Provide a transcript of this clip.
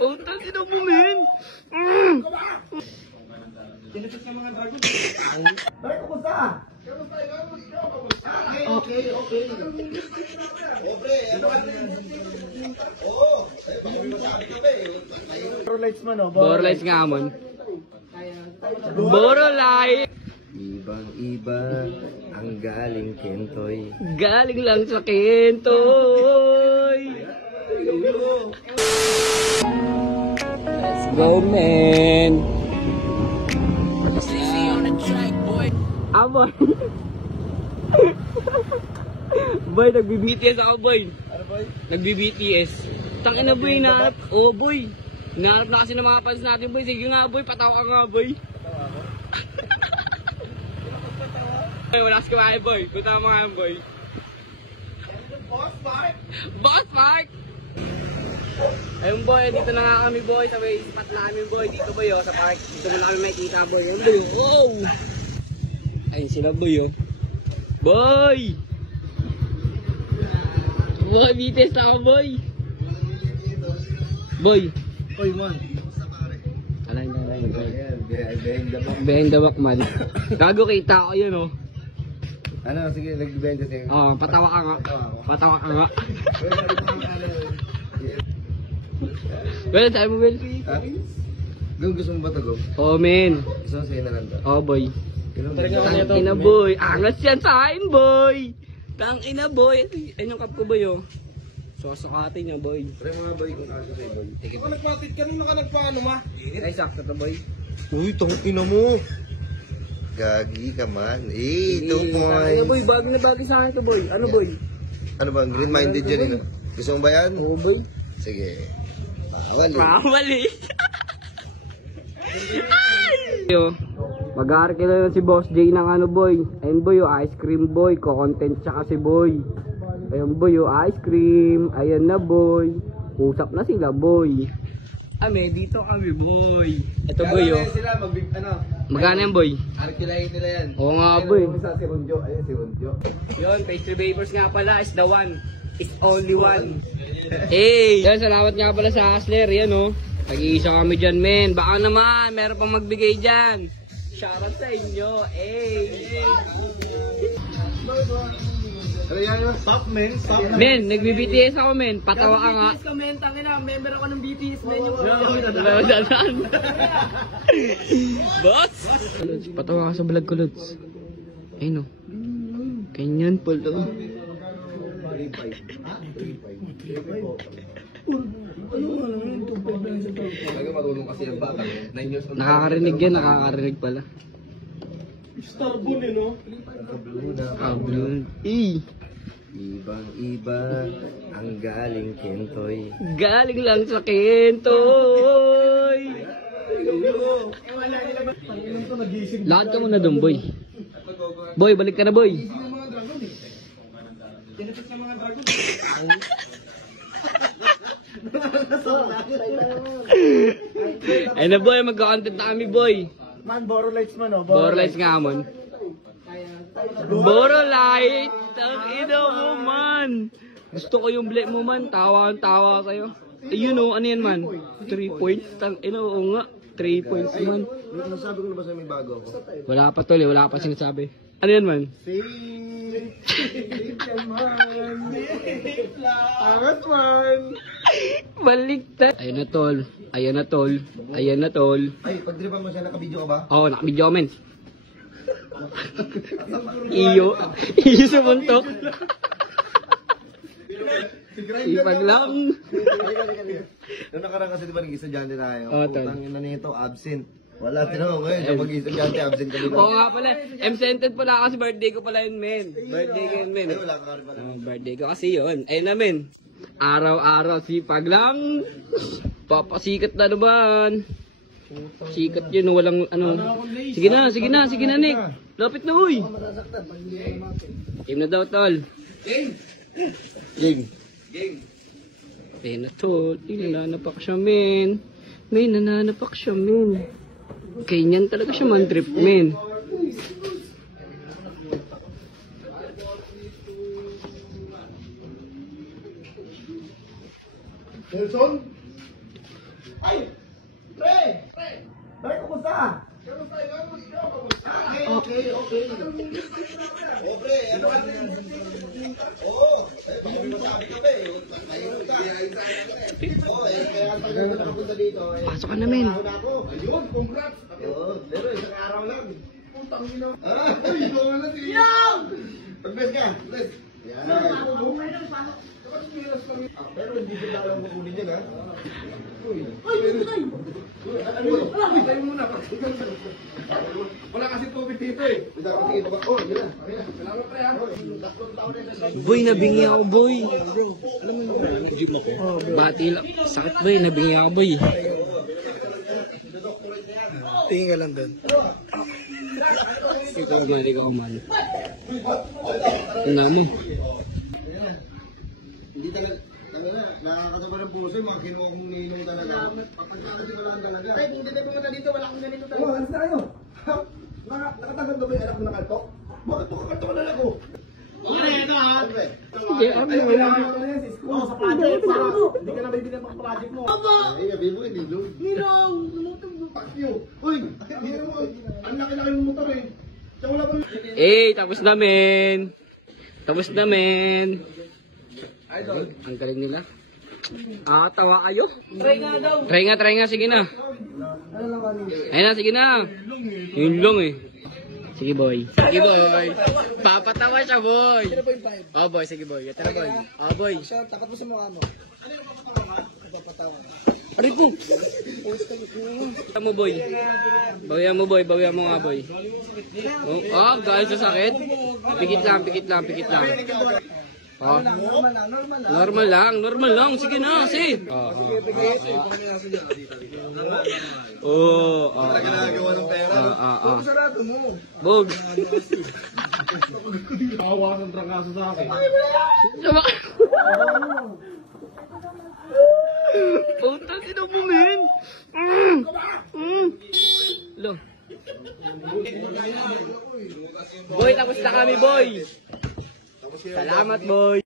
Putang ina mo, men. Tinapos ng mga dragon. Bakit kumusta? Okay. Borolites man, oh. Borolites nga mon. Borolites. Ibang-iba ang galing Kentoy. Galing lang sa Kentoy. Let's go, man. Boy. Boy, nagbi-BTS ako, boy. Ano, boy? Nagbi-BTS. Tangina, boy, naharap. Oh, boy. Naharap na kasi ng mga fans natin, boy. Sige nga, boy. Patawa ka nga, boy. Tawa ako. Boy, wala kasi kumain, boy. Punta mo nga, boy. Boss, Mark! Boss Mark! Ayun, boy. Dito na nga kami, boy. Sa may spot na kami, boy. Dito, boy, oh. Sa park. Dito mo na kami makikita, boy. Ayun, boy. Wow! Ayun sila, boy, oh. Boy! Boy, BTS na ako, boy. Boy. Oy, man. Alay. Behind the back. Behind the back, man. Gago, kita ko yun, oh. Ano, sige, nag-behind the back. Oh, patawa ka nga. Patawa ka nga. Well, sabi mo, Will? Gusto mo ba ito, Go? Oh, man. Gusto mo sa'yo na lang to? Oh, boy. Talaga Tangina, boy. Angas yan sa akin, boy. Tangina, boy. Ayun yung cup ko, boy, oh. Sasakatin niya, boy. Pero mga boy, kung ako sa'yo, boy. Kung nagpatit ka nung naka-nagpaano, ma? Ay, sakto to, boy. Uy, tangina mo! Gagi ka man. 2 Tangina, boy. points. Bagay na bagay sa akin to, boy. Ano, boy? Ano ba, green-minded yun, eh? Gusto mo ba yan? Oo, boy. Sige. Bawal, eh. Mawali. Yo, mag-aarkila yun si Boss J ng ano, boy. Ayun, boy, yung ice cream, boy. Ko-content siya kasi, boy. Ayun, boy, yung ice cream. Ayan na, boy. Usap na sila, boy. Ame, dito kami, boy. Ito, boy, oh. Sila, Magkano yan, boy? arkilahin nila yan. Oo nga, boy. Isa si Ronjo. Ayun, si Ronjo. Yun, pastry vapors nga pala is the one. It's only one. Hey! Yan, salamat nga pala sa Hustler. Yan, oh. Nag-iisa kami dyan, men. Baka naman, meron pang magbigay dyan. Shoutout sa inyo. Hey! Ano yan, Stop, man. Stop. Men, nagbi-BTS ako, men. Patawa ka nga. BTS ka, men. Tangina, member ako ng BTS, men. Dadaan. Boss! Patawa ka sa vlog ko, Lods. Ayun, oh. Ganyan pala. Talaga marunong kasi yung bata. 9 years old. Nakakarinig yan, nakakarinig pala. Starbon, eh, no? Kablon. Ibang-iba ang galing Kentoy. Galing lang sa Kentoy. Lakad ka muna doon, boy. Boy, balik ka na, boy. Tinapos ng mga dragon. Ay na, boy, magka-content na kami, boy. Man, Borolites man, oh. Borolites nga, mon. Borolites! Ang ina mo, man. Gusto ko yung black mo, man. Tawa sa'yo. Ayun, oh, ano yan, man? 3 points. Tang ina, oo nga. 3 points, man. Nasabi ko na ba sa'yo may bago ako? Wala pa tol, wala pa sinasabi. Ano yan, man? Angat, man. Baliktad. Ayan na, tol. Ayan na, tol. Ayan na, tol. Ay, pag-dripan mo siya, nakabidyo ka ba? Oo, nakabidyo ko, men. Iyo sa muntok. Ipag lang. Noong nakaraan kasi diba nag-estudyante tayo? Oo, tol. Putang ina nito, absent. Wala, tinawag ngayon, siya mag-estudyante, absent kami. Oo nga pala. M-centered pala kasi birthday ko pala yun, men. Birthday ko yun, men. Ay, wala ka rin pala. Birthday ko kasi yun. Ayun na, men. Araw-araw sipag lang. Papasikat na naman. Sikat yun, walang ano. Sige na, Nick. Lapit na, uy. Team na daw, tol. Game. Ayun na, tol. Nananapak siya, men. May nananapak siya, men. Ganyan talaga siya man trip, men. Nelson? Pasok ka namin. Ayun, congrats. Pero isang araw lang. Putang ina. Ay, ikaw na natin. Pag-best ka. Let's. Yan. Pero hindi ko lang kukunin yan, ha? Tayo muna. Wala kasi tubig dito eh. Sige, baba. Oh, yun na. Salamat pre ha. Boy, nabingi ako, boy. Alam mo yung jeep mo ko? Bati lang. Sakit, boy. Nabingi ako, boy. Tingin ka lang doon. Ikaw man, ikaw man. Ang nami. Hindi talaga. Nakakasama ng puso yung mga kinuha kong ninong talaga. Pagkakasama ko lang talaga. Ay, kung hindi pumunta dito, wala akong ganito talaga. Alis tayo. Nakatagal ba ba yung anak mo na kalto? Bakit to kakalto ka na lang ko? Sige, ano mo lang. Sa project mo. Hindi ka na bibili ng project mo. Ay, gabi mo, hindi lo. Fuck you. Uy, hindi mo. Ang laki-laki ng motor eh. Tsaka wala bang... Tapos namin. Tapos namin. Ang galing nila. Tawa kayo. Try nga. Sige na. Ayun na, sige na. Yun lang eh. Sige boy. Sige boy. Papatawa siya boy. Oh boy, sige boy. Tara boy. Oh boy. Siya, tapat mo sa mukha mo. Aray ko. Bawian mo boy. Bawian mo nga boy. Dahil sa sakit. Pikit lang. Oh. Normal lang. Sige na, sige. Talaga nagagawa ng pera. Sarado mo. Bog. Kawasan ng trangkaso sa akin. Sama ka. Puta, sino mo, men? Lo. Boy, tapos na kami, boy. Salamat, boy.